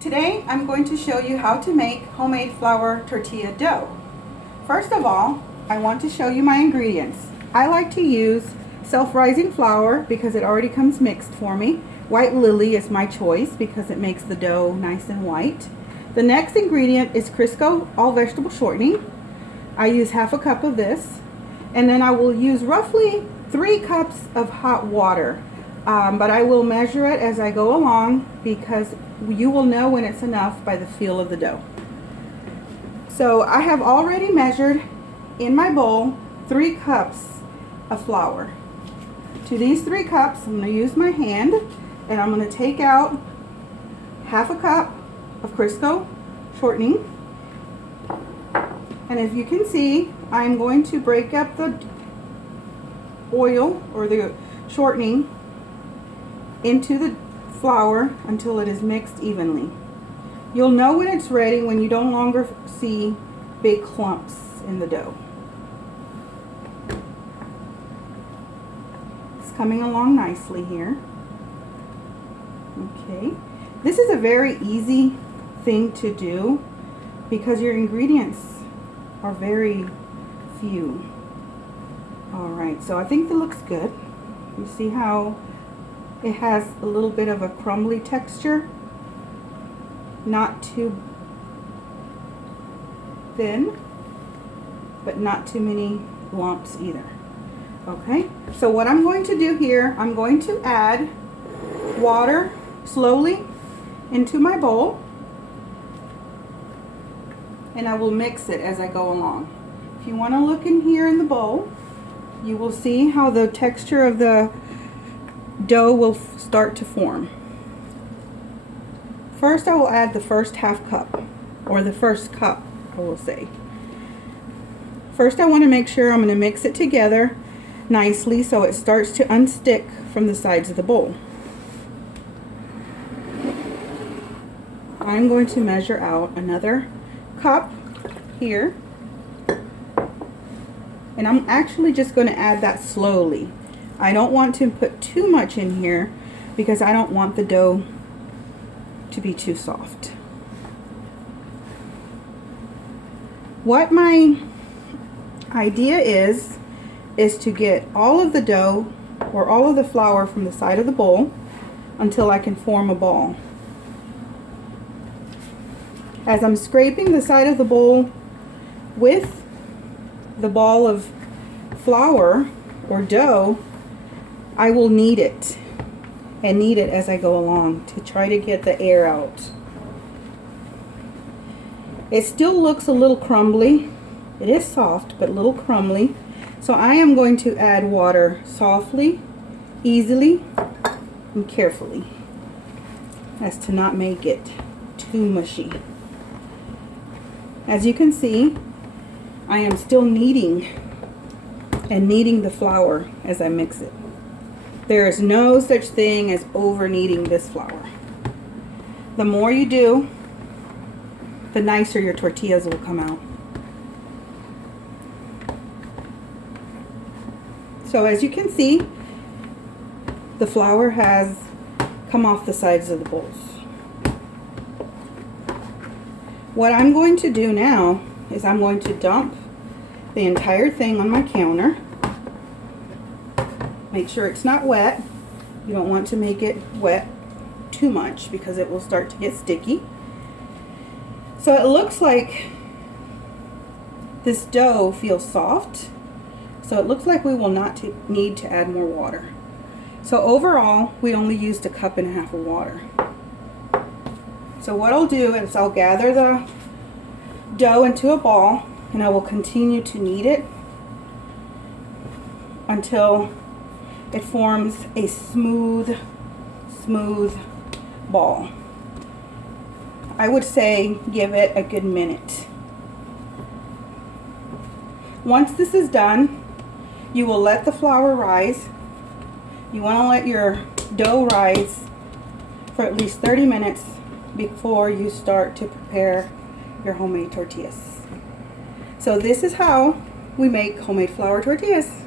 Today I'm going to show you how to make homemade flour tortilla dough. First of all, I want to show you my ingredients. I like to use self-rising flour because it already comes mixed for me. White Lily is my choice because it makes the dough nice and white. The next ingredient is Crisco all vegetable shortening. I use half a cup of this, and then I will use roughly 3 cups of hot water. But I will measure it as I go along because you will know when it's enough by the feel of the dough. So I have already measured in my bowl 3 cups of flour. To these 3 cups, I'm going to use my hand and I'm going to take out half a cup of Crisco shortening. And as you can see, I'm going to break up the oil or the shortening into the flour until it is mixed evenly. You'll know when it's ready when you no longer see big clumps in the dough. It's coming along nicely here. Okay, this is a very easy thing to do because your ingredients are very few. Alright, so I think it looks good. You see how it has a little bit of a crumbly texture, not too thin, but not too many lumps either. Okay, so what I'm going to do here, I'm going to add water slowly into my bowl, and I will mix it as I go along. If you want to look in here in the bowl, you will see how the texture of the dough will start to form. First I will add the first half cup, or the first cup I will say. First I want to make sure I'm going to mix it together nicely so it starts to unstick from the sides of the bowl. I'm going to measure out another cup here, and I'm actually just going to add that slowly. I don't want to put too much in here because I don't want the dough to be too soft. What my idea is to get all of the dough or all of the flour from the side of the bowl until I can form a ball. As I'm scraping the side of the bowl with the ball of flour or dough, I will knead it and knead it as I go along to try to get the air out. It still looks a little crumbly. It is soft but a little crumbly. So I am going to add water softly, easily, and carefully as to not make it too mushy. As you can see, I am still kneading and kneading the flour as I mix it. There is no such thing as over kneading this flour. The more you do, the nicer your tortillas will come out. So as you can see, the flour has come off the sides of the bowls. What I'm going to do now is I'm going to dump the entire thing on my counter. Make sure it's not wet. You don't want to make it wet too much because it will start to get sticky. So it looks like this dough feels soft. So it looks like we will not need to add more water. So overall, we only used 1.5 cups of water. So what I'll do is I'll gather the dough into a ball and I will continue to knead it until it forms a smooth ball. I would say give it a good minute. Once this is done, you will let the flour rise. You want to let your dough rise for at least 30 minutes before you start to prepare your homemade tortillas. So this is how we make homemade flour tortillas.